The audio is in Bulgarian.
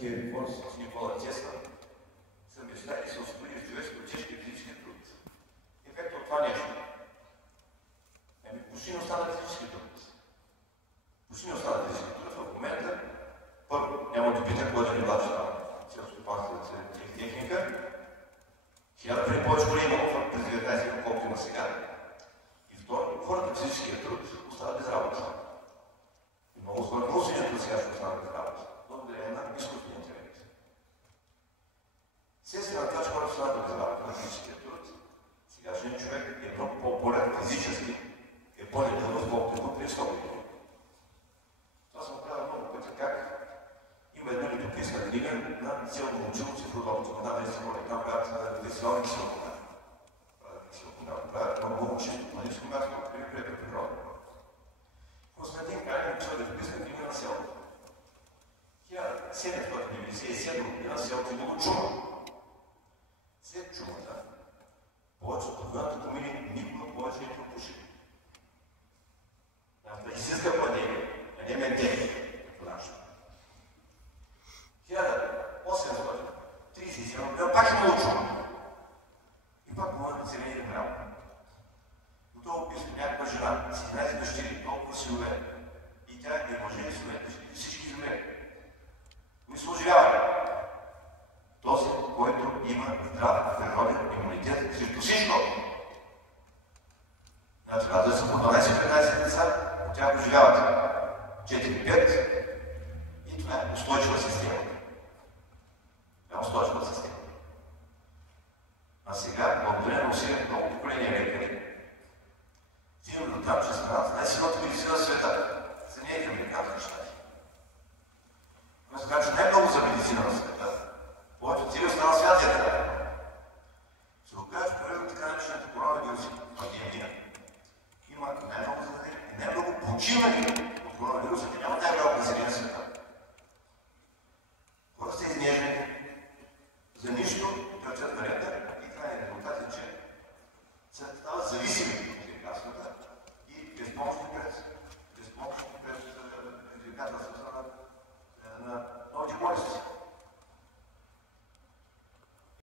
Хенри Форд с Никола Тесла са мечтали се освободи в човешко тежки физически труд. Ефект от това нещо. Почти не остана физически труд. Почти не остана физически труд. В момента, първо, няма да пита кой да не плаща селскостопанската техника. 1000 при повече коли имало през 19 век, колкото има сега. И второ, хората физическия труд остават без работа. И много хора, много силен сега ще останат без работа. Благодарение на изкуствения интелект. Следствие на това, че хората останат без работа на физическия труд, сегашният човек е много по-болен физически, е по-недъл, отколкото го преди 100 години. Това съм правил много пъти, как има една летописна книга на цяло научило цифродобното вода, не само една, която на веселни киселокона. Правят много чисто планинско място, пред природа. Константин Калин учил летописна книга на селото. 1797 година селото имало чума. След чумата, повече от половината помини никога повече не пропуши. Истинска пандемия, а не ментели, като нашата. 1837 година пак имало чума. И пак половината население е умряло. Но това описва някаква жена, с 11 дъщери, толкова силове. И тя е мъже и силове, всички изумрели. Кои се оживяват? Този, който има здрав природен имунитет срещу всичко. Значи, когато са по 12-15 деца, от тях оживяват 4-5 и това е устойчива система. Това е устойчива система. А сега, благодаря на усилията много поколения лекари, стигаме до там, че страната най-силната медицина в света. Съединените американски щати. Но сега, че най-много за медицина в света, повече цели останал свят е така. Се окаже, че първият така наречената коронавирус пандемия има най-много заразени и най-много починали